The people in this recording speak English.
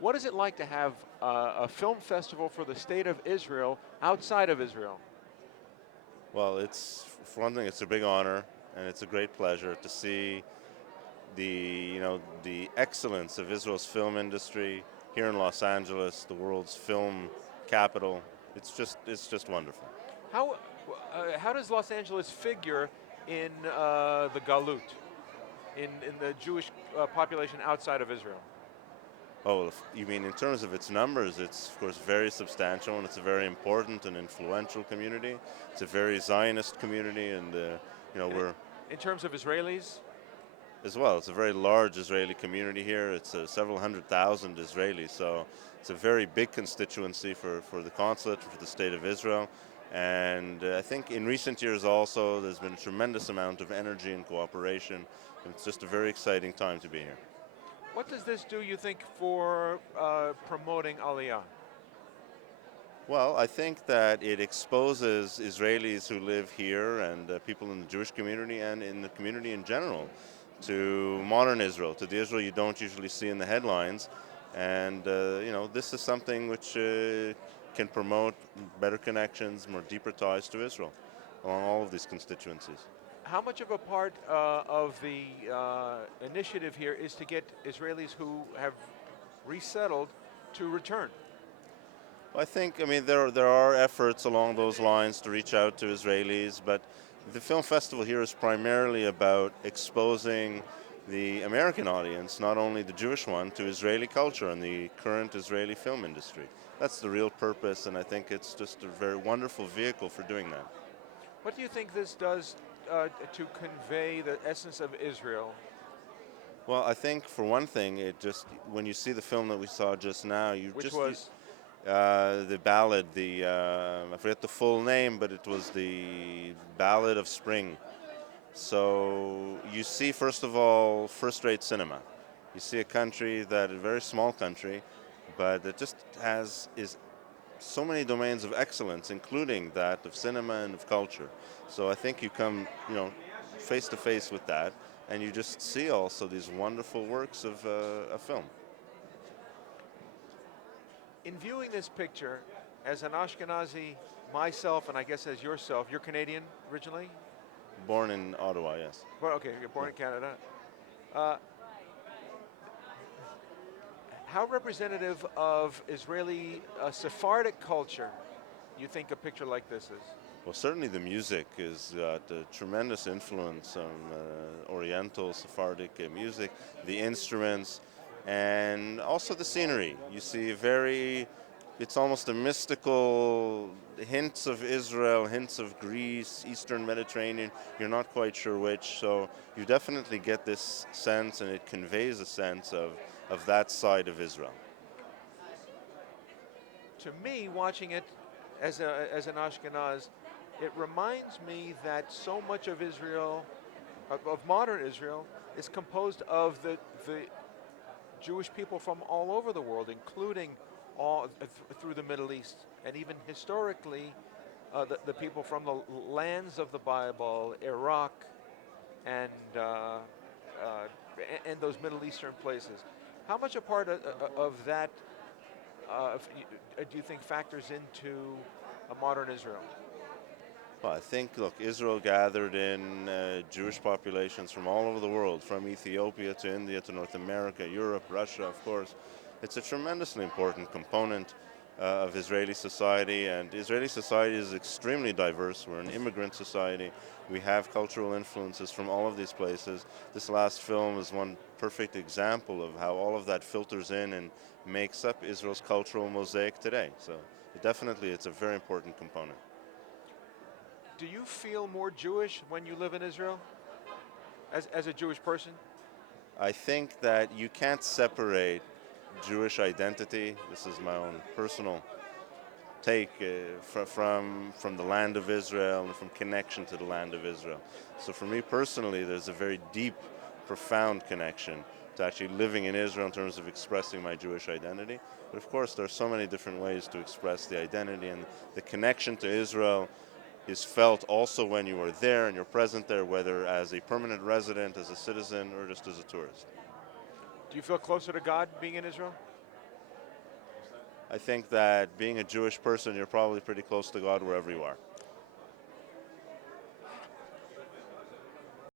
What is it like to have a film festival for the state of Israel outside of Israel? Well, for one thing, it's a big honor, and it's a great pleasure to see the excellence of Israel's film industry here in Los Angeles, the world's film capital. It's just wonderful. How, how does Los Angeles figure in the Galut, in the Jewish population outside of Israel? Oh, if you mean in terms of its numbers, it's of course very substantial, and it's a very important and influential community. It's a very Zionist community, and In, we're in terms of Israelis, as well. It's a very large Israeli community here. It's several hundred thousand Israelis, so it's a very big constituency for the consulate, for the state of Israel. And I think in recent years also, there's been a tremendous amount of energy and cooperation, and it's just a very exciting time to be here. what does this do, you think, for promoting Aliyah? Well, I think that it exposes Israelis who live here and people in the Jewish community and in the community in general to modern Israel, to the Israel you don't usually see in the headlines. And, this is something which can promote better connections, more deeper ties to Israel along all of these constituencies. How much of a part of the initiative here is to get Israelis who have resettled to return? There are efforts along those lines to reach out to Israelis, but the film festival here is primarily about exposing the American audience, not only the Jewish one, to Israeli culture and the current Israeli film industry. That's the real purpose, and I think it's just a very wonderful vehicle for doing that. What do you think this does to convey the essence of Israel? Well, I think for one thing, when you see the film that we saw just now, Which was, the ballad, I forget the full name, but it was the Ballad of Spring. So you see, first of all, first-rate cinema. You see a very small country, but it just is so many domains of excellence, including that of cinema and of culture. So I think you come, face to face with that, and you just see also these wonderful works of film. in viewing this picture, as an Ashkenazi, myself, and I guess as yourself, you're Canadian originally? Born in Ottawa, yes. Well, okay, you're born in Canada. Uh, how representative of Israeli Sephardic culture you think a picture like this is? Well, certainly the music has got a tremendous influence on Oriental Sephardic music, the instruments, and also the scenery. You see it's almost a mystical hints of Israel, hints of Greece, Eastern Mediterranean. You're not quite sure which, so you definitely get this sense, and it conveys a sense of that side of Israel. To me, watching it as an Ashkenaz, it reminds me that so much of Israel, of modern Israel, is composed of the Jewish people from all over the world, including through the Middle East, and even historically, the people from the lands of the Bible, Iraq, and and those Middle Eastern places. How much a part of that do you think factors into a modern Israel? Well, I think, look, Israel gathered in Jewish populations from all over the world, from Ethiopia to India to North America, Europe, Russia, of course. It's a tremendously important component of Israeli society, and Israeli society is extremely diverse. We're an immigrant society. We have cultural influences from all of these places. This last film is one perfect example of how all of that filters in and makes up Israel's cultural mosaic today. So it's a very important component. Do you feel more Jewish when you live in Israel as a Jewish person? I think that you can't separate Jewish identity. This is my own personal take from the land of Israel and from connection to the land of Israel. So for me personally, there's a very deep, profound connection to actually living in Israel in terms of expressing my Jewish identity. But of course, there are so many different ways to express the identity, and the connection to Israel is felt also when you are there and you're present there, whether as a permanent resident, as a citizen, or just as a tourist. Do you feel closer to God being in Israel? I think that being a Jewish person, you're probably pretty close to God wherever you are.